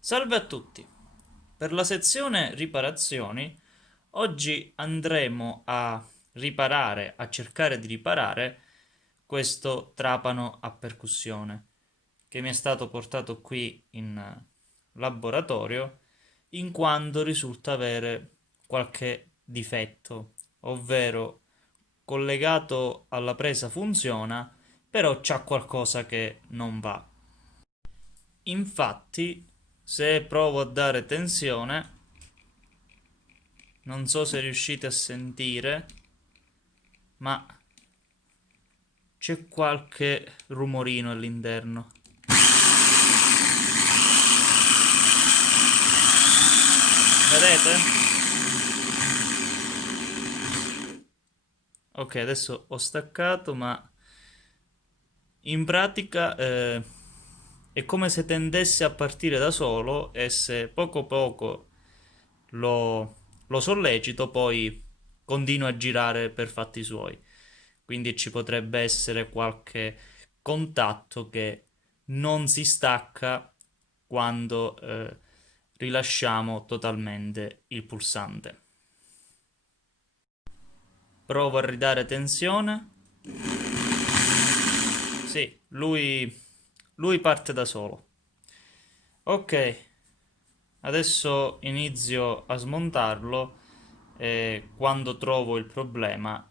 Salve a tutti! Per la sezione riparazioni, oggi andremo a cercare di riparare questo trapano a percussione che mi è stato portato qui in laboratorio in quanto risulta avere qualche difetto, ovvero collegato alla presa funziona, però c'ha qualcosa che non va. Infatti, se provo a dare tensione, non so se riuscite a sentire, ma c'è qualche rumorino all'interno. Vedete? Ok, adesso ho staccato, ma in pratica è come se tendesse a partire da solo e se poco poco lo sollecito, poi continua a girare per fatti suoi. Quindi ci potrebbe essere qualche contatto che non si stacca quando rilasciamo totalmente il pulsante. Provo a ridare tensione. Sì, lui parte da solo. Ok, adesso inizio a smontarlo e quando trovo il problema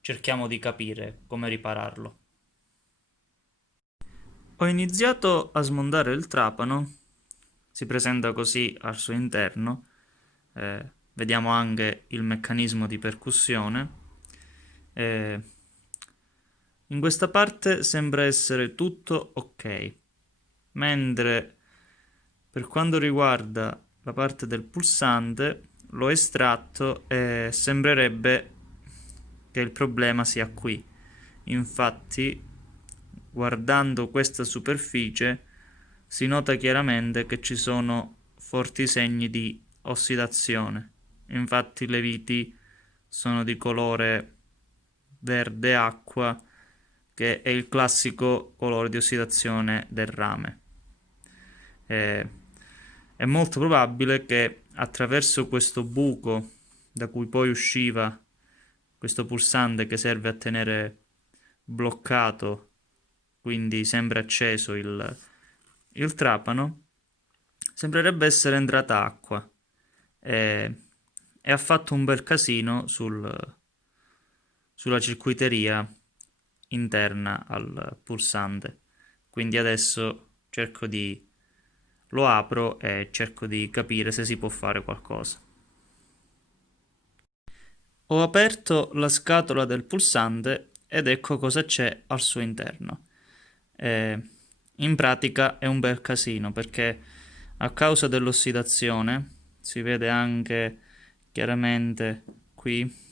cerchiamo di capire come ripararlo. Ho iniziato a smontare il trapano, si presenta così al suo interno, vediamo anche il meccanismo di percussione. Eh, In questa parte sembra essere tutto ok, mentre per quanto riguarda la parte del pulsante l'ho estratto e sembrerebbe che il problema sia qui. Infatti, guardando questa superficie, si nota chiaramente che ci sono forti segni di ossidazione. Infatti le viti sono di colore verde acqua, che è il classico colore di ossidazione del rame. Eh, è molto probabile che attraverso questo buco da cui poi usciva questo pulsante che serve a tenere bloccato, quindi sempre acceso il trapano, sembrerebbe essere entrata acqua e, e ha fatto un bel casino sulla circuiteria interna al pulsante. Quindi adesso lo apro e cerco di capire se si può fare qualcosa. Ho aperto la scatola del pulsante ed ecco cosa c'è al suo interno. Eh, In pratica è un bel casino perché a causa dell'ossidazione si vede anche chiaramente qui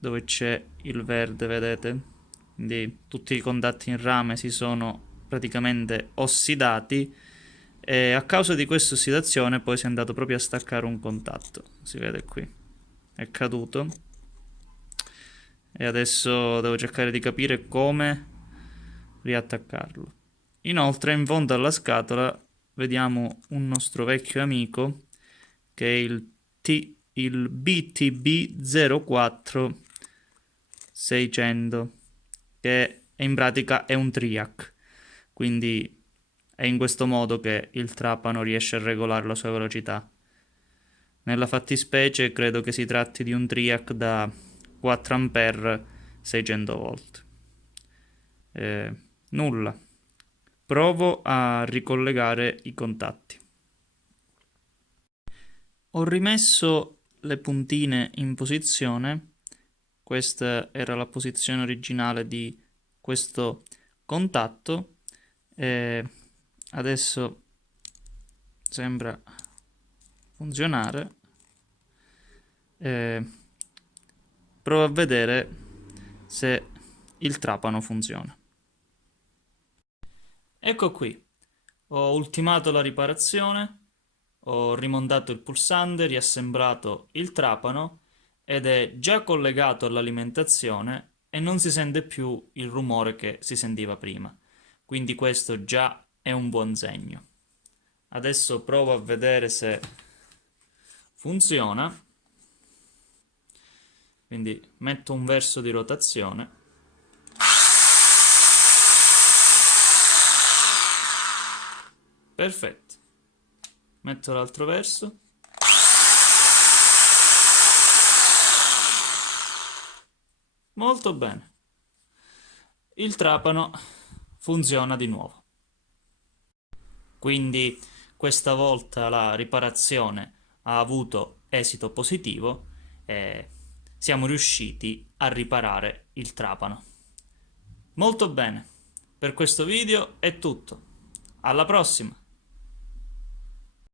dove c'è il verde, vedete? Quindi tutti i contatti in rame si sono praticamente ossidati e a causa di questa ossidazione poi si è andato proprio a staccare un contatto, si vede qui, è caduto e adesso devo cercare di capire come riattaccarlo. Inoltre in fondo alla scatola vediamo un nostro vecchio amico che è il BTB04 600, che in pratica è un triac, quindi è in questo modo che il trapano riesce a regolare la sua velocità. Nella fattispecie credo che si tratti di un triac da 4 A 600 volt. Nulla. Provo a ricollegare i contatti. Ho rimesso le puntine in posizione. Questa era la posizione originale di questo contatto. E adesso sembra funzionare. E provo a vedere se il trapano funziona. Ecco qui, ho ultimato la riparazione, ho rimontato il pulsante, riassemblato il trapano ed è già collegato all'alimentazione e non si sente più il rumore che si sentiva prima. Quindi questo già è un buon segno. Adesso provo a vedere se funziona. Quindi metto un verso di rotazione. Perfetto. Metto l'altro verso. Molto bene. Il trapano funziona di nuovo. Quindi questa volta la riparazione ha avuto esito positivo e siamo riusciti a riparare il trapano. Molto bene. Per questo video è tutto. Alla prossima!